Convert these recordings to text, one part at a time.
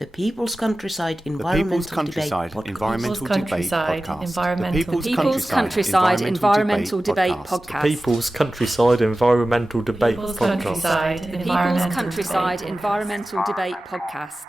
The People's Countryside The Environmental People's Countryside Debate Environmental Debate Podcast. The People's Countryside Environmental Debate Podcast. People's Countryside Environmental Debate Podcast. People's Countryside Environmental Debate Podcast.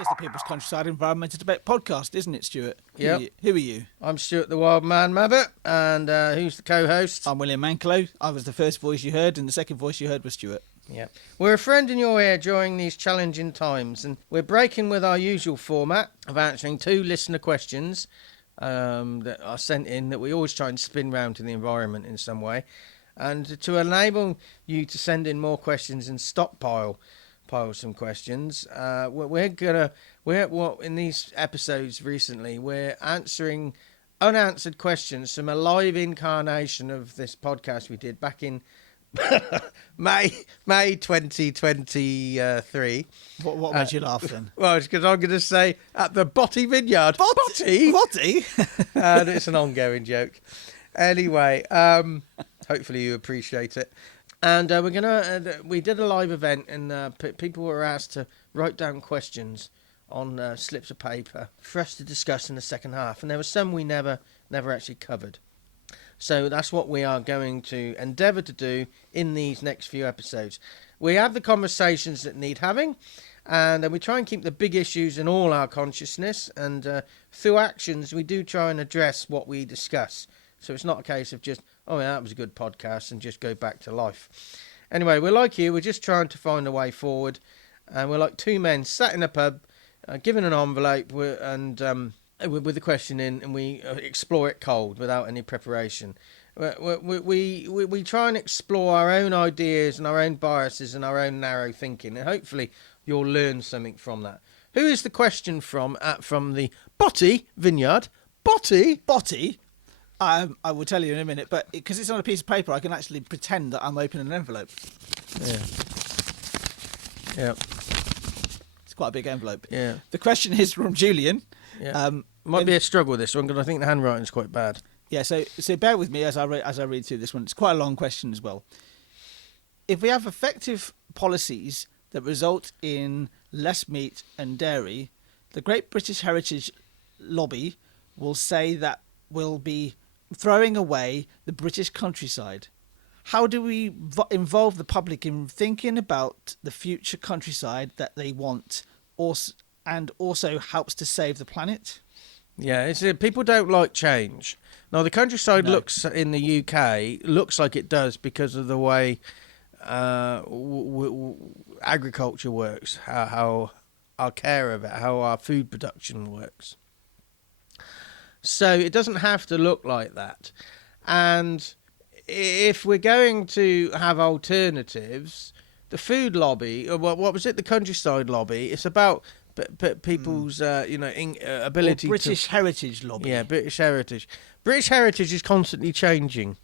It's the People's Countryside Environmental Debate Podcast, isn't it, Stuart? Yep. Who are you? I'm Stuart the Wildman Mabbutt, and who's the co-host? I'm William Mankelow. I was the first voice you heard, and the second voice you heard was Stuart. Yeah. We're a friend in your ear during these challenging times, and we're breaking with our usual format of answering two listener questions that are sent in that we always try and spin round to the environment in some way. And to enable you to send in more questions and stockpile some questions, we're in these episodes recently, we're answering unanswered questions from a live incarnation of this podcast we did back in May 2023. What made you laugh then? Well, it's because I'm going to say at the Bothy Vineyard. Bothy? It's an ongoing joke. Anyway, hopefully you appreciate it. And we did a live event, and people were asked to write down questions on slips of paper for us to discuss in the second half. And there were some we never actually covered. So that's what we are going to endeavour to do in these next few episodes. We have the conversations that need having, and we try and keep the big issues in all our consciousness, and through actions we do try and address what we discuss. So it's not a case of just, oh yeah, that was a good podcast, and just go back to life. Anyway, we're like you, we're just trying to find a way forward, and we're like two men sat in a pub, given an envelope, and with the question in, and we explore it cold without any preparation. We try and explore our own ideas and our own biases and our own narrow thinking, and hopefully you'll learn something from that. Who is the question from? From the Bothy Vineyard. Bothy? I will tell you in a minute, but because it's on a piece of paper, I can actually pretend that I'm opening an envelope. Yeah. It's quite a big envelope. Yeah. The question is from Julian. Yeah. Might be a struggle this one, because I think the handwriting's quite bad. Yeah, so bear with me as I read through this one. It's quite a long question as well. If we have effective policies that result in less meat and dairy, the Great British Heritage Lobby will say that we'll be throwing away the British countryside. How do we involve the public in thinking about the future countryside that they want, and also helps to save the planet? Yeah, people don't like change. Now, the countryside looks in the UK looks like it does because of the way agriculture works, how our care of it, how our food production works. So it doesn't have to look like that. And if we're going to have alternatives, the food lobby, or what was it, the countryside lobby, it's about people's ability British Heritage Lobby. Yeah, British Heritage. British Heritage is constantly changing.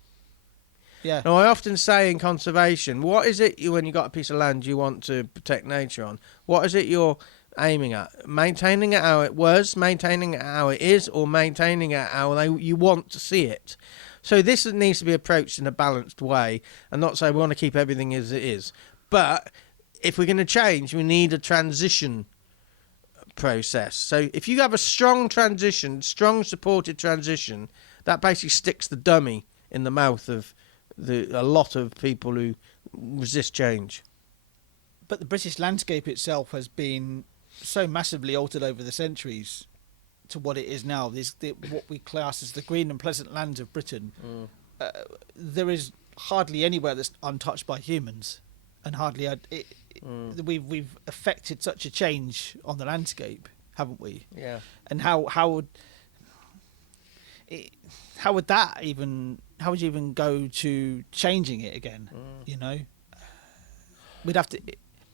Yeah. Now, I often say in conservation, what is it when you got a piece of land you want to protect nature on? What is it you're aiming at? Maintaining it how it was, maintaining it how it is, or maintaining it how you want to see it? So this needs to be approached in a balanced way, and not say we want to keep everything as it is. But if we're going to change, we need a transition process. So if you have a strong supported transition, that basically sticks the dummy in the mouth of a lot of people who resist change. But the British landscape itself has been so massively altered over the centuries to what it is now. What we class as the green and pleasant lands of Britain. There is hardly anywhere that's untouched by humans, and hardly we've affected such a change on the landscape, haven't we? Yeah. And how would you even go to changing it again? You know, we'd have to.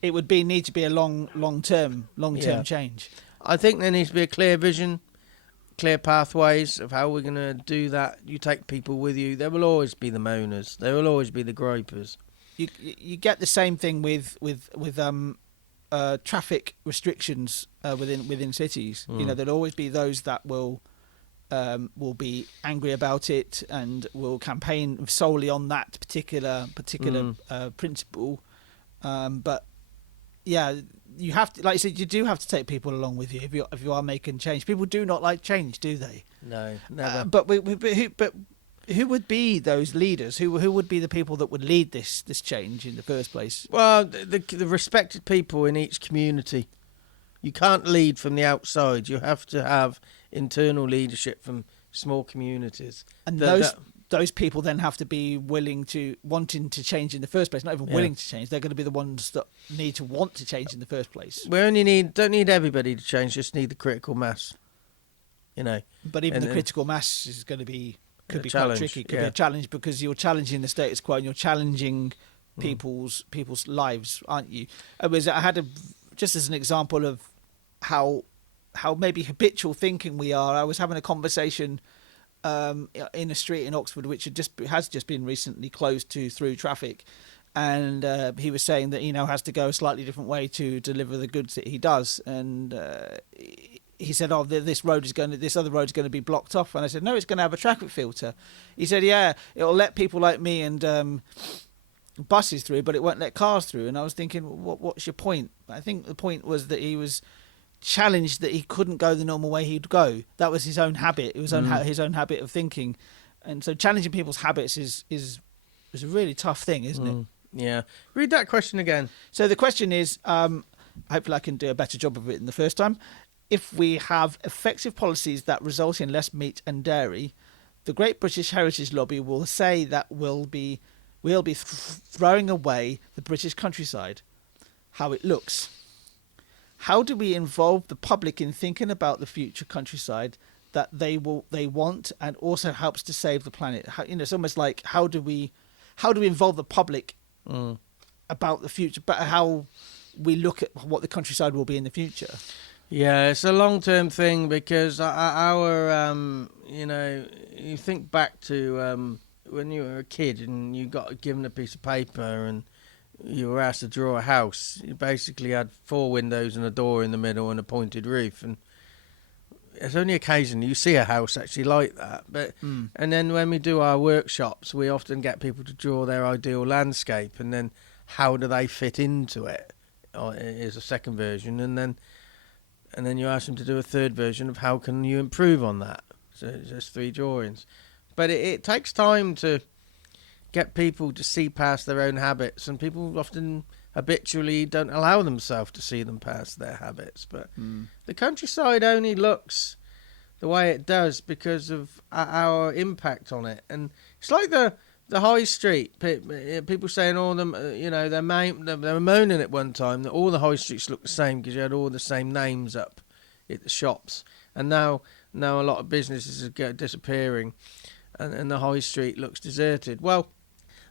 It would need to be a long term change. I think there needs to be a clear vision, clear pathways of how we're going to do that. You take people with you. There will always be the moaners. There will always be the gripers. You get the same thing with traffic restrictions within cities. You know, there'll always be those that will be angry about it and will campaign solely on that particular principle. But yeah, you have to, like you said, you do have to take people along with you if you are making change. People do not like change, do they? No, never. But who would be those leaders? Who would be the people that would lead this change in the first place? Well, the respected people in each community. You can't lead from the outside. You have to have internal leadership from small communities. And those people then have to be wanting to change in the first place. Not even willing to change. They're going to be the ones that need to want to change in the first place. We don't need everybody to change. Just need the critical mass. But even the critical mass is going to be could be quite tricky. Could be a challenge because you're challenging the status quo and you're challenging people's lives, aren't you? I had just as an example of how maybe habitual thinking we are. I was having a conversation in a street in Oxford which has just been recently closed to through traffic, and he was saying that he now has to go a slightly different way to deliver the goods that he does, and he said, this other road is going to be blocked off. And I said, no, it's going to have a traffic filter. He said, yeah, it'll let people like me and buses through, but it won't let cars through. And I was thinking, what's your point? I think the point was that he was challenged that he couldn't go the normal way he'd go. That was his own habit. It was his own habit of thinking. And so challenging people's habits is a really tough thing, isn't it? Yeah. Read that question again. So the question is, hopefully I can do a better job of it than the first time. If we have effective policies that result in less meat and dairy, the Great British Heritage Lobby will say that we'll be throwing away the British countryside, how it looks. How do we involve the public in thinking about the future countryside that they want, and also helps to save the planet? It's almost like how do we involve the public about the future, but how we look at what the countryside will be in the future. Yeah, it's a long-term thing because you think back to when you were a kid and you got given a piece of paper and you were asked to draw a house. You basically had 4 windows and a door in the middle and a pointed roof, and it's only occasionally you see a house actually like that. But and then when we do our workshops, we often get people to draw their ideal landscape, and then how do they fit into it is a second version, and then you ask them to do a third version of how can you improve on that. So there's 3 drawings. But it takes time to get people to see past their own habits, and people often habitually don't allow themselves to see them past their habits. But the countryside only looks the way it does because of our impact on it. And it's like the high street. People saying all them, they were moaning at one time that all the high streets look the same because you had all the same names up at the shops. And now a lot of businesses are disappearing, and the high street looks deserted. Well,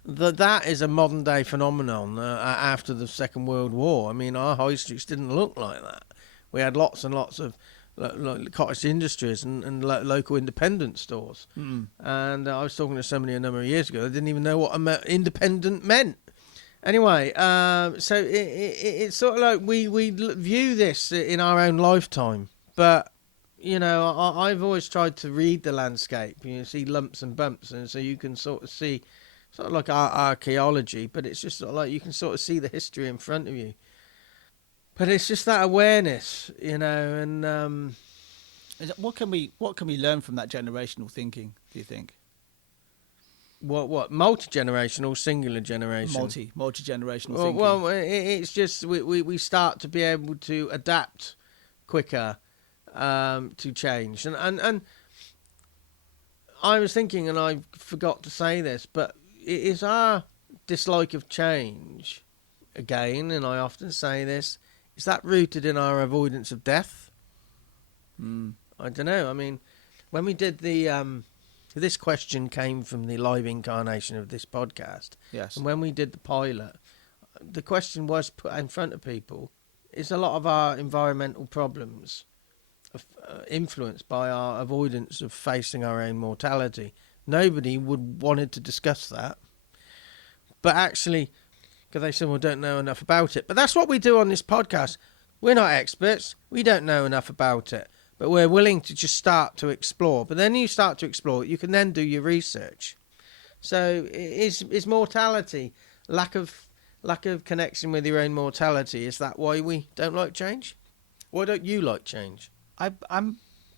that is a modern day phenomenon after the Second World War. I mean, our high streets didn't look like that. We had lots and lots of cottage industries and local independent stores. And I was talking to somebody a number of years ago. They didn't even know what independent meant. Anyway, so it's sort of like we view this in our own lifetime. But, I've always tried to read the landscape. You see lumps and bumps, and so you can sort of see, sort of like archaeology, but it's just sort of like you can sort of see the history in front of you. But it's just that awareness, and what can we learn from that generational thinking, do you think? What multi-generational, singular generation? Multi-generational thinking. Well, it's just we start to be able to adapt quicker to change, and I was thinking, and I forgot to say this, but it is our dislike of change, again, and I often say this, is that rooted in our avoidance of death? I don't know. I mean, when we did this question came from the live incarnation of this podcast. Yes. And when we did the pilot, the question was put in front of people, is a lot of our environmental problems influenced by our avoidance of facing our own mortality? Nobody wanted to discuss that. But actually, because they said, well, don't know enough about it. But that's what we do on this podcast. We're not experts. We don't know enough about it. But we're willing to just start to explore. But then you start to explore, you can then do your research. So is mortality lack of lack of connection with your own mortality. Is that why we don't like change? Why don't you like change? I've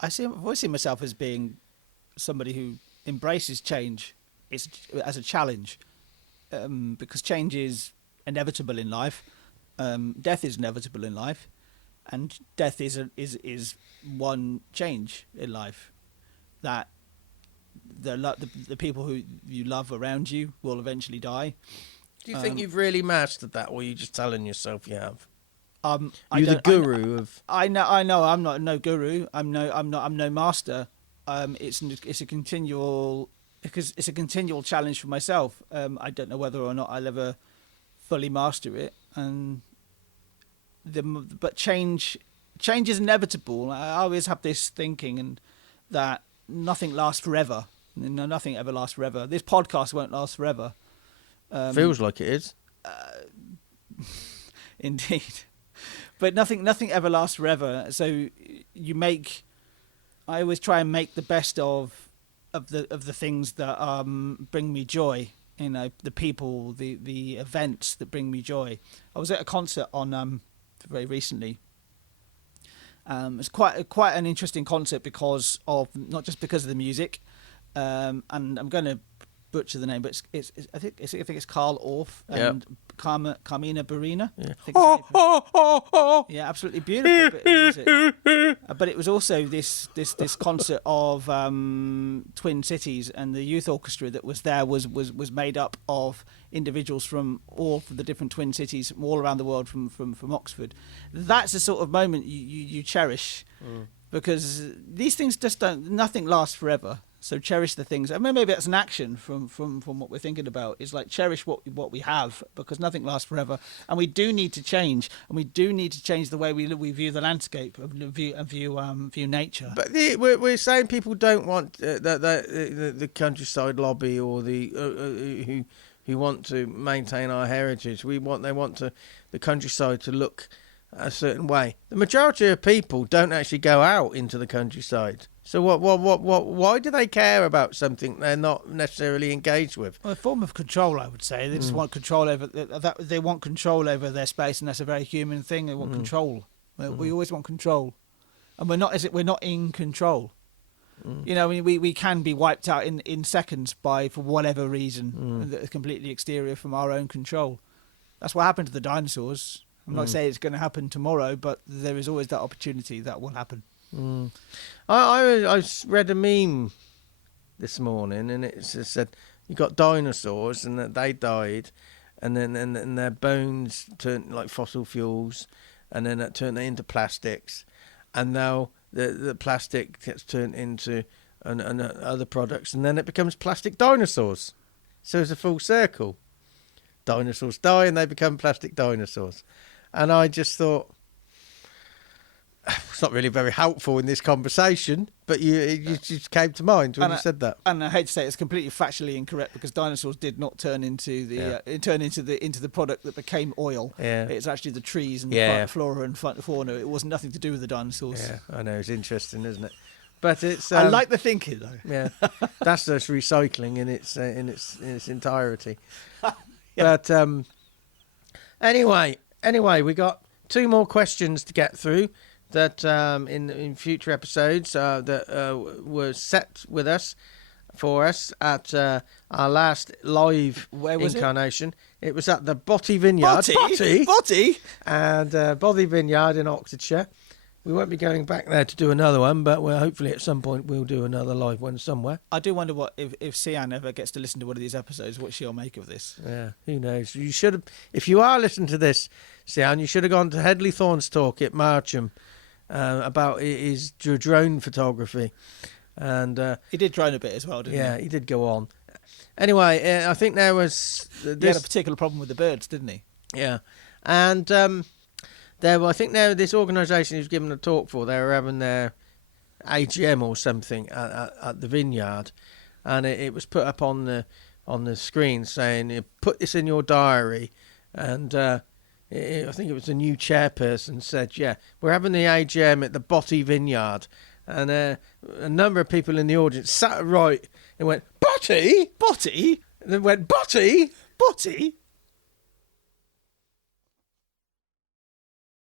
always seen myself as being somebody who embraces change as a challenge, because change is inevitable in life. Death is inevitable in life, and death is one change in life. That the people who you love around you will eventually die. Do you think you've really mastered that, or are you just telling yourself you have? You're the guru of. I know. I'm not no guru. I'm no master. It's a continual challenge for myself. I don't know whether or not I'll ever fully master it. But change is inevitable. I always have this thinking, and that nothing lasts forever. Nothing ever lasts forever. This podcast won't last forever. Feels like it is. Indeed. But nothing ever lasts forever. So I always try and make the best of the things that bring me joy. The people, the events that bring me joy. I was at a concert on very recently. It's quite an interesting concert because of not just because of the music, and I'm going to butcher the name, but I think it's Carl Orff and Carmina Burina. Yeah. Yeah, absolutely beautiful bit of music. But it was also this concert of twin cities, and the youth orchestra that was there was made up of individuals from all of the different twin cities from all around the world, from Oxford. That's the sort of moment you cherish, because these things nothing lasts forever. So cherish the things. I mean, maybe that's an action from what we're thinking about. Is like cherish what we have, because nothing lasts forever, and we do need to change, and we do need to change the way we view the landscape, view nature. But we're saying people don't want the countryside lobby or the who want to maintain our heritage. They want the countryside to look a certain way. The majority of people don't actually go out into the countryside. So why do they care about something they're not necessarily engaged with? Well, a form of control, I would say. They just want control over that. They want control over their space, and that's a very human thing. They want control. We always want control, and we're not in control. We can be wiped out in seconds for whatever reason that is completely exterior from our own control. That's what happened to the dinosaurs. I'm not saying it's going to happen tomorrow, but there is always that opportunity that will happen. I read a meme this morning, and it said you got dinosaurs and that they died, and then their bones turned like fossil fuels, and then that turned into plastics, and now the plastic gets turned into other products, and then it becomes plastic dinosaurs. So it's a full circle. Dinosaurs die and they become plastic dinosaurs. And I just thought, it's not really very helpful in this conversation, but you just came to mind when you said that. And I hate to say it's completely factually incorrect, because dinosaurs did not turn into the product that became oil. Yeah. It's actually the trees and the flora and fauna. It wasn't nothing to do with the dinosaurs. Yeah, I know, it's interesting, isn't it? But it's I like the thinking though. Yeah, that's just recycling in its entirety. But anyway, we got 2 more questions to get through that in future episodes that were set with us for us at our last live incarnation. It was at the Bothy Vineyard. Bothy? And Bothy Vineyard in Oxfordshire. We won't be going back there to do another one, but hopefully at some point we'll do another live one somewhere. I do wonder what if Sian ever gets to listen to one of these episodes, what she'll make of this. Yeah, who knows? You should have, if you are listening to this, Sian, you should have gone to Headley Thorne's talk at Marcham about his drone photography, and he did drone a bit as well, didn't he? Yeah, he did go on. Anyway, I think there was he had a particular problem with the birds, didn't he? Yeah, and this organisation he was giving a talk for, they were having their AGM or something at the vineyard, and it was put up on the screen saying, put this in your diary, and I think it was the new chairperson said, yeah, we're having the AGM at the Bothy Vineyard, and a number of people in the audience sat right and went, Botty? And then went, Botty?